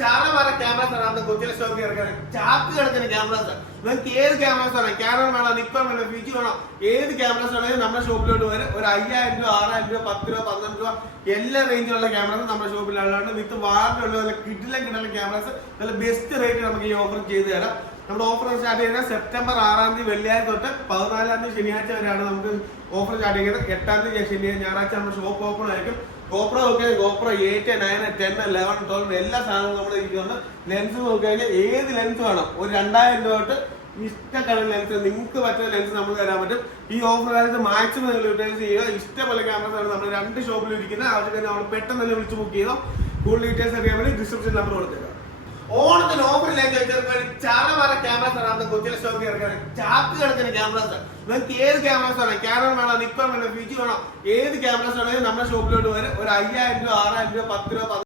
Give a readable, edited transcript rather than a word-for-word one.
చాలా కెమెరాస్ ആണ് കൊച്ചിയിലെ സ്റ്റോക്ക് ഇറക്കുന്നത്. ചാക്ക് കിടക്കുന്ന ക്യാമറാസ്. നിങ്ങൾക്ക് ഏത് ക്യാമറാസ് ആണ്, ക്യാനൺ വേണോ, നിക്കോൺ വേണോ, ഫിജി വേണോ, ഏത് ക്യാമറാസ് ആണെങ്കിലും നമ്മുടെ ഷോപ്പിലോട്ട് വരും. ഒരു 5000 രൂപ, 6000 രൂപ, 10 രൂപ, 12 രൂപ എല്ലാ റേഞ്ചിലുള്ള ക്യാമറാസ് നമ്മുടെ ഷോപ്പിലാണ്. വിത്ത് വാറന്റിയുള്ള നല്ല കിടിലം ക്യാമറാസ് നല്ല ബെസ്റ്റ് റേറ്റ് നമുക്ക് ഈ ഓഫർ ചെയ്ത് തരാം. നമ്മുടെ ഓഫർ സ്റ്റാർട്ട് ചെയ്യുന്നത് സെപ്റ്റംബർ 6 വെള്ളിയാഴ്ച തൊട്ട് 14 ശനിയാഴ്ച വരെയാണ് നമുക്ക് ഓഫർ സ്റ്റാർട്ട് ചെയ്യുന്നത്. 8 ഞായറാഴ്ച നമ്മുടെ ഷോപ്പ് ഓപ്പൺ ആയിരിക്കും. ഗോപ്രോ നോക്കിയാൽ ഗോപ്രോ 8, 9, 10, 11, 12 എല്ലാ സാധനങ്ങളും നമ്മുടെ ഇരിക്കുന്നുണ്ട്. ലെൻസ് നോക്കിക്കഴിഞ്ഞാൽ ഏത് ലെൻസ് വേണം, ഒരു 2000 രൂപ തൊട്ട് ഇഷ്ടമുള്ള ലെൻസ്, നിങ്ങൾക്ക് പറ്റുന്ന ലെൻസ് നമുക്ക് തരാൻ പറ്റും. ഈ ഓഫർ കാലത്ത് മാക്സിമം നിങ്ങൾ യൂട്ടിലൈസ് ചെയ്യുക. ഇഷ്ടമുള്ള ക്യാമറ നമ്മൾ 2 ഷോപ്പിൽ ഇരിക്കുന്നത്. ആവശ്യക്കാർ നമ്മൾ പെട്ടെന്ന് തന്നെ വിളിച്ച് ബുക്ക് ചെയ്തോ. കൂടുതൽ ഡീറ്റെയിൽസ് അറിയാൻ വേണ്ടി ഡിസ്ക്രിപ്ഷൻ നമ്പർ കൊടുത്തേക്കാം. ഓണത്തിന് ഓഫറിലേക്ക് చాలా ക്യാമറാസ് ആണ് കൊച്ചിയിലെ സ്റ്റോക്ക് ഇറക്കുന്നത്. ചാക്ക് കിടക്കുന്ന ക്യാമറാസ്. നിങ്ങൾക്ക് ഏത് ക്യാമറാസ് ആണ്, ക്യാനൺ വേണോ, നിക്കോൺ വേണോ, ഫിജി വേണോ, ഏത് ക്യാമറാസ് ആണെങ്കിലും നമ്മുടെ ഷോപ്പിലോട്ട് വരും. ഒരു 5000 രൂപ, 6000 രൂപ, 10 രൂപ,